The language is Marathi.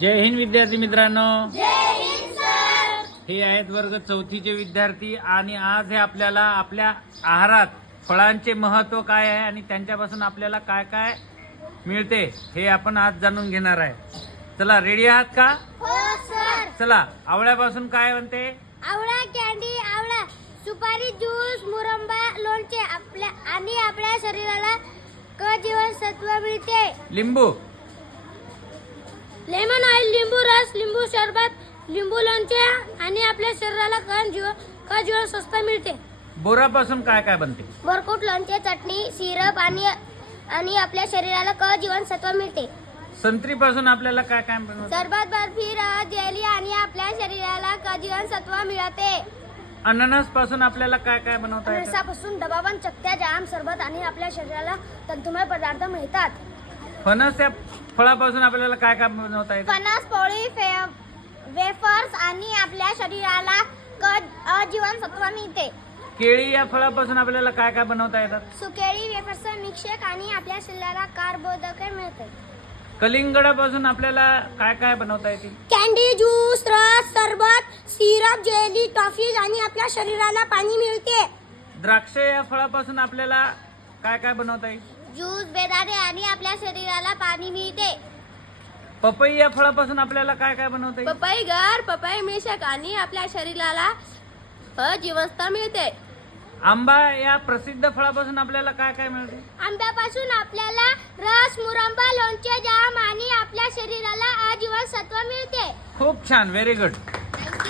जय हिंद विद्यार्थी मित्रांनो, जय हिंद सर। हे आहेत वर्ग 4चे विद्यार्थी आणि आज हे आपल्याला आपल्या आहारात फळांचे महत्त्व काय आहे आणि त्यांच्यापासून आपल्याला काय काय मिळते हे आपण आज जाणून घेणार आहे. चला, रेडी आहात का? हो सर। चला, आवळ्यापासून काय बनते? आवळा कॅन्डी, आवळा सुपारी, ज्यूस, मुरंबा, लोणचे आपल्या शरीराला क जीवनसत्व मिळते. लिंबू, लेमन ऑइल, लिंबू रस, लिंबू सरबत, लिंबू लोणचे आणि आपल्या शरीराला क जीवनसत्व मिळते. बोरापासून काय काय बनते? बरकूट, लोणचे, चटणी, सिरप आणि आपल्या शरीराला क जीवनसत्व मिळते. संत्रीपासून आपल्याला काय काय बनवते? सरबत, बर्फी, रस, जेली आणि आपल्या शरीराला क जीवनसत्व मिळते. अननस पासून आपल्याला काय काय बनवता येतं? रसापासून डबाबंद, चकत्या, जाम, सरबत आणि आपल्या शरीराला तंतुमय पदार्थ मिळतात. फणस या फळापासून आपल्याला काय काय बनवता येतं? फणस, पोळी, वेफर्स आणि आपल्या शरीराला जीवनसत्व मिळते. केळी या फळापासून आपल्याला काय काय बनवता येतात? सुकेळी, वेफर्स, मिल्कशेक आणि आपल्या शरीराला कार्बोदके मिळते. कलिंगडापासून आपल्याला काय काय बनवता येतील? कॅन्डी, ज्यूस, रस, सरबत, सिरप, जेली, टॉफीज आणि आपल्या शरीराला पाणी मिळते. द्राक्ष या फळापासून आपल्याला काय काय बनवता येईल? ज्यूस, बेदाणे आणि आपल्या शरीराला पाणी मिळते. पपई या फळापासून आपल्याला काय काय बनवता येईल? पपई गर, पपई मिल्कशेक आणि आपल्या शरीराला जीवनसत्व मिळते. आंबा या प्रसिद्ध फळापासून आपल्याला काय काय मिळते? आंब्यापासून आपल्याला रस, मुरंबा, लोणचे, जाम आणि आपल्या शरीराला जीवनसत्व मिळते. खूप छान, व्हेरी गुड.